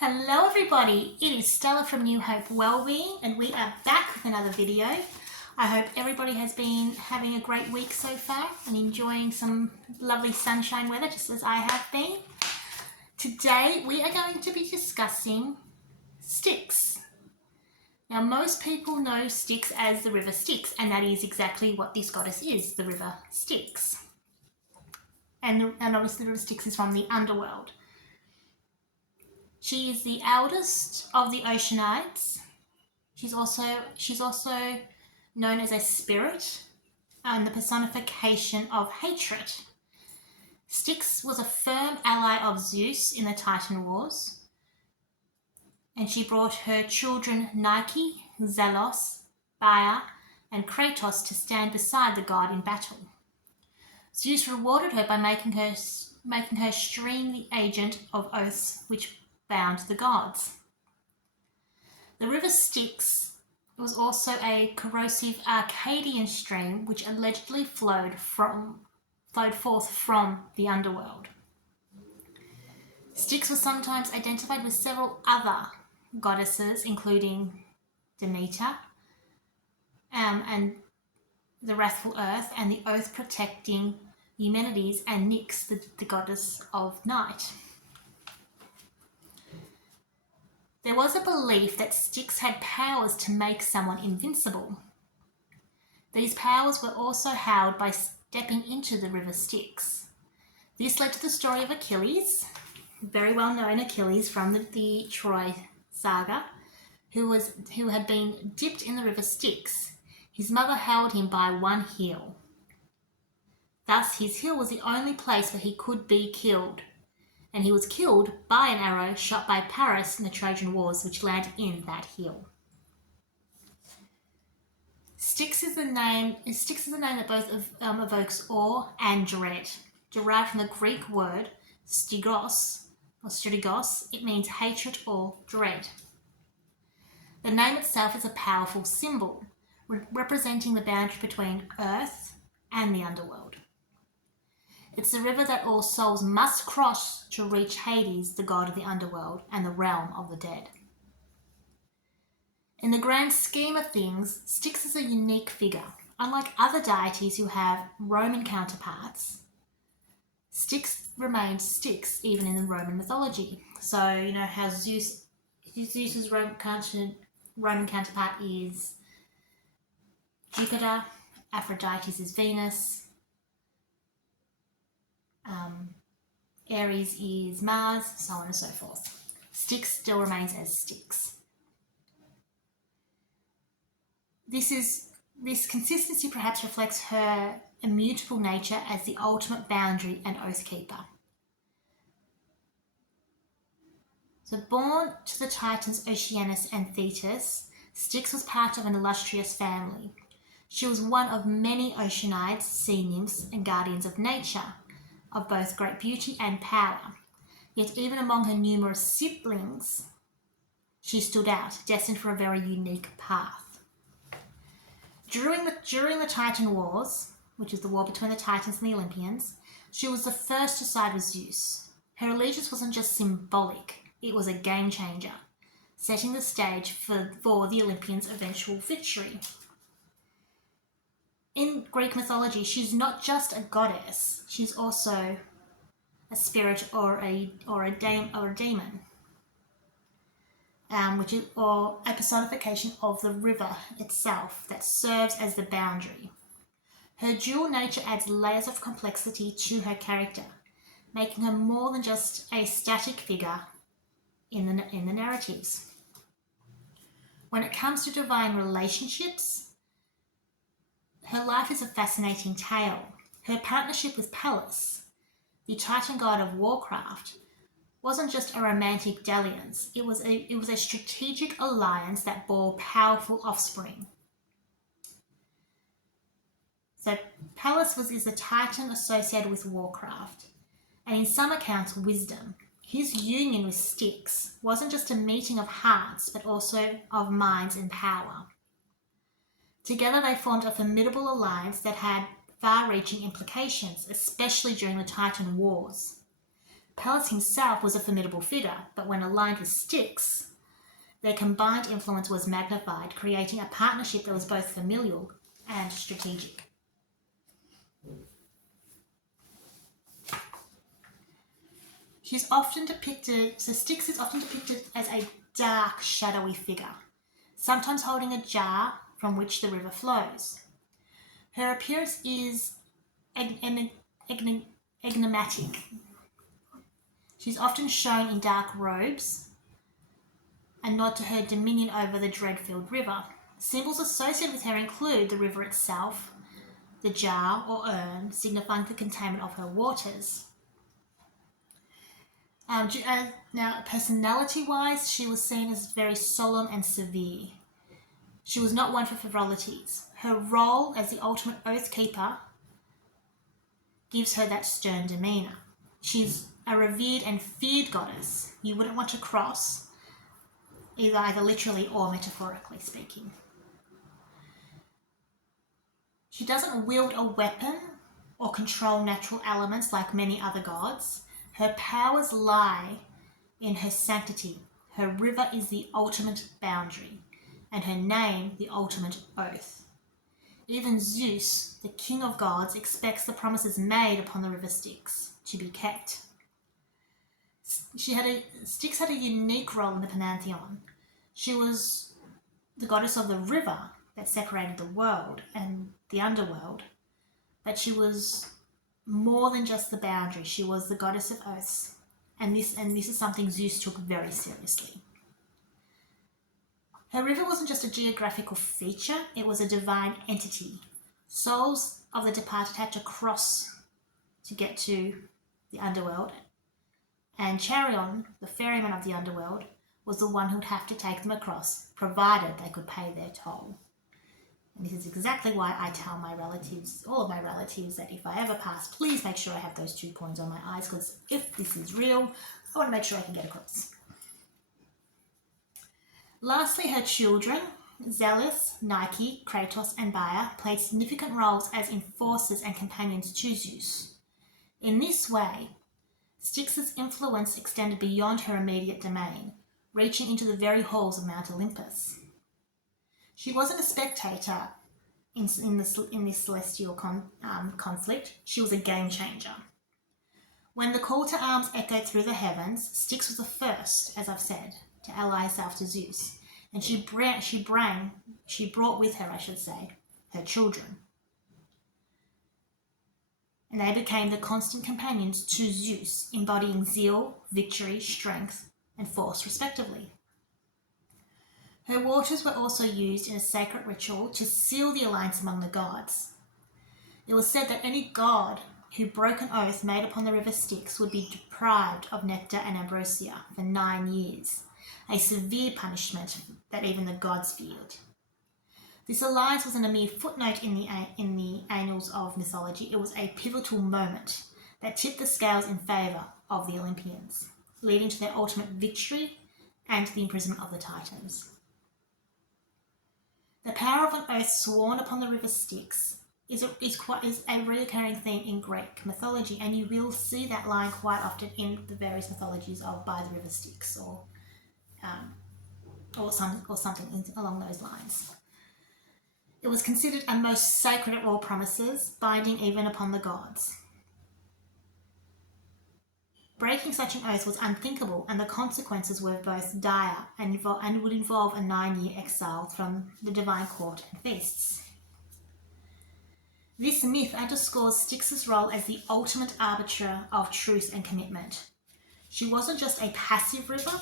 Hello everybody, it is Stella from New Hope Wellbeing and we are back with another video. I hope everybody has been having a great week so far and enjoying some lovely sunshine weather just as I have been. Today we are going to be discussing Styx. Now most people know Styx as the river Styx, and that is exactly what this goddess is, the river Styx. And obviously the river Styx is from the underworld. She is the eldest of the Oceanides. She's also known as a spirit and the personification of hatred. Styx was a firm ally of Zeus in the Titan Wars, and she brought her children Nike, Zelos, Baia, and Kratos to stand beside the god in battle. Zeus rewarded her by making her stream the agent of oaths which bound the gods. The river Styx was also a corrosive Arcadian stream which allegedly flowed forth from the underworld. Styx was sometimes identified with several other goddesses, including Demeter, and the wrathful earth, and the oath-protecting Eumenides, and Nyx, the goddess of night. There was a belief that Styx had powers to make someone invincible. These powers were also held by stepping into the river Styx. This led to the story of Achilles, very well known Achilles from the Troy saga, who had been dipped in the river Styx. His mother held him by one heel. Thus his heel was the only place where he could be killed, and he was killed by an arrow shot by Paris in the Trojan Wars, which landed in that heel. Styx is the name that both evokes awe and dread. Derived from the Greek word Stygos, it means hatred or dread. The name itself is a powerful symbol, representing the boundary between earth and the underworld. It's the river that all souls must cross to reach Hades, the god of the underworld and the realm of the dead. In the grand scheme of things, Styx is a unique figure. Unlike other deities who have Roman counterparts, Styx remains Styx even in the Roman mythology. So, you know how Zeus's Roman counterpart is Jupiter, Aphrodite's is Venus, Ares is Mars, so on and so forth. Styx still remains as Styx. This consistency perhaps reflects her immutable nature as the ultimate boundary and oath keeper. So born to the Titans Oceanus and Thetis, Styx was part of an illustrious family. She was one of many Oceanides, sea nymphs, and guardians of nature, of both great beauty and power. Yet even among her numerous siblings, she stood out, destined for a very unique path. During the Titan Wars, which is the war between the Titans and the Olympians, she was the first to side with Zeus. Her allegiance wasn't just symbolic, it was a game changer, setting the stage for the Olympians' eventual victory. In Greek mythology, she's not just a goddess, she's also a spirit or a demon, or a personification of the river itself that serves as the boundary. Her dual nature adds layers of complexity to her character, making her more than just a static figure in the narratives. When it comes to divine relationships, her life is a fascinating tale. Her partnership with Pallas, the Titan god of warcraft, wasn't just a romantic dalliance. It was a strategic alliance that bore powerful offspring. So Pallas is a Titan associated with warcraft, and in some accounts, wisdom. His union with Styx wasn't just a meeting of hearts, but also of minds and power. Together they formed a formidable alliance that had far-reaching implications, especially during the Titan Wars. Pallas himself was a formidable figure, but when aligned with Styx, their combined influence was magnified, creating a partnership that was both familial and strategic. She's often depicted, so Styx is often depicted as a dark, shadowy figure, sometimes holding a jar from which the river flows. Her appearance is enigmatic. She's often shown in dark robes, a nod to her dominion over the dread-filled river. Symbols associated with her include the river itself, the jar or urn, signifying the containment of her waters. Now, personality-wise, she was seen as very solemn and severe. She was not one for frivolities. Her role as the ultimate oath keeper gives her that stern demeanour. She's a revered and feared goddess you wouldn't want to cross, either literally or metaphorically speaking. She doesn't wield a weapon or control natural elements like many other gods. Her powers lie in her sanctity. Her river is the ultimate boundary, and her name the ultimate oath. Even Zeus, the king of gods, expects the promises made upon the river Styx to be kept. Styx had a unique role in the pantheon. She was the goddess of the river that separated the world and the underworld, but she was more than just the boundary. She was the goddess of oaths, and this is something Zeus took very seriously. Her river wasn't just a geographical feature, it was a divine entity. Souls of the departed had to cross to get to the underworld, and Charion, the ferryman of the underworld, was the one who would have to take them across, provided they could pay their toll. And this is exactly why I tell my relatives, all of my relatives, that if I ever pass, please make sure I have those 2 coins on my eyes, because if this is real, I want to make sure I can get across. Lastly, her children, Zealous, Nike, Kratos, and Baia, played significant roles as enforcers and companions to Zeus. In this way, Styx's influence extended beyond her immediate domain, reaching into the very halls of Mount Olympus. She wasn't a spectator in this celestial conflict. She was a game changer. When the call to arms echoed through the heavens, Styx was the first, as I've said, to ally herself to Zeus, and she brought with her, her children. And they became the constant companions to Zeus, embodying zeal, victory, strength, and force, respectively. Her waters were also used in a sacred ritual to seal the alliance among the gods. It was said that any god who broke an oath made upon the river Styx would be deprived of nectar and ambrosia for 9 years, a severe punishment that even the gods feared. This alliance wasn't a mere footnote in the annals of mythology. It was a pivotal moment that tipped the scales in favour of the Olympians, leading to their ultimate victory and the imprisonment of the Titans. The power of an oath sworn upon the river Styx is a recurring theme in Greek mythology, and you will see that line quite often in the various mythologies of by the river Styx or something along those lines. It was considered a most sacred of all promises, binding even upon the gods. Breaking such an oath was unthinkable, and the consequences were both dire and would involve a 9-year exile from the divine court and feasts. This myth underscores Styx's role as the ultimate arbiter of truce and commitment. She wasn't just a passive river,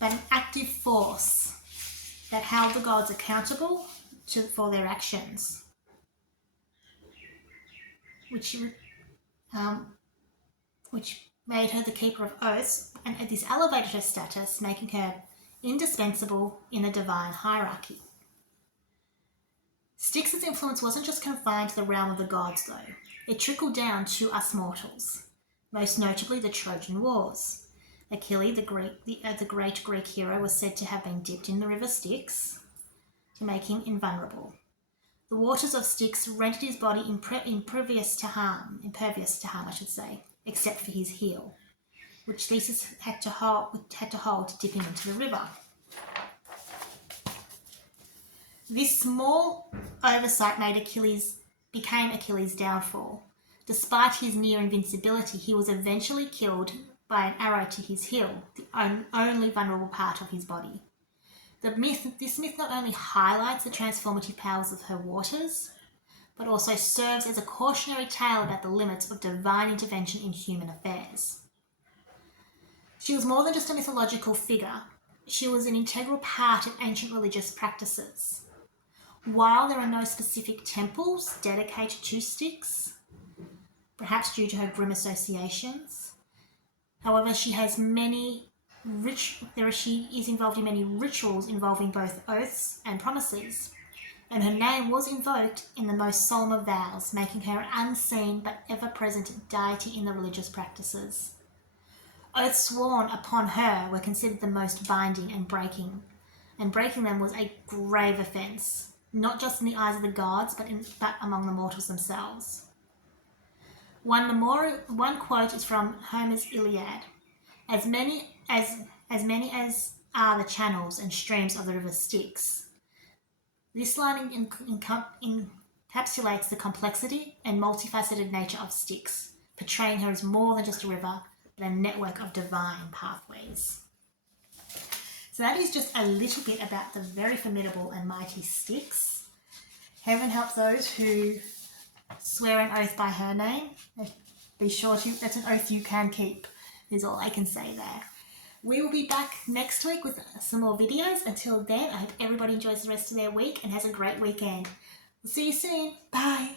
but an active force that held the gods accountable for their actions, which made her the keeper of oaths, and this elevated her status, making her indispensable in the divine hierarchy. Styx's influence wasn't just confined to the realm of the gods, though. It trickled down to us mortals, most notably the Trojan Wars. Achilles, the great Greek hero, was said to have been dipped in the river Styx to make him invulnerable. The waters of Styx rendered his body impervious to harm, I should say, except for his heel, which Theseus had to hold to dip him into the river. This small oversight became Achilles' downfall. Despite his near invincibility, he was eventually killed by an arrow to his heel, the only vulnerable part of his body. This myth not only highlights the transformative powers of her waters, but also serves as a cautionary tale about the limits of divine intervention in human affairs. She was more than just a mythological figure. She was an integral part of ancient religious practices. While there are no specific temples dedicated to Styx, perhaps due to her grim associations, however, she is involved in many rituals involving both oaths and promises, and her name was invoked in the most solemn of vows, making her an unseen but ever-present deity in the religious practices. Oaths sworn upon her were considered the most binding, and breaking them was a grave offence, not just in the eyes of the gods, but among the mortals themselves. One quote is from Homer's Iliad. As many as are the channels and streams of the river Styx. This line encapsulates the complexity and multifaceted nature of Styx, portraying her as more than just a river, but a network of divine pathways. So that is just a little bit about the very formidable and mighty Styx. Heaven help those who swear an oath by her name. Be sure that's an oath you can keep, is all I can say there. We will be back next week with some more videos. Until then, I hope everybody enjoys the rest of their week and has a great weekend. We'll see you soon. Bye.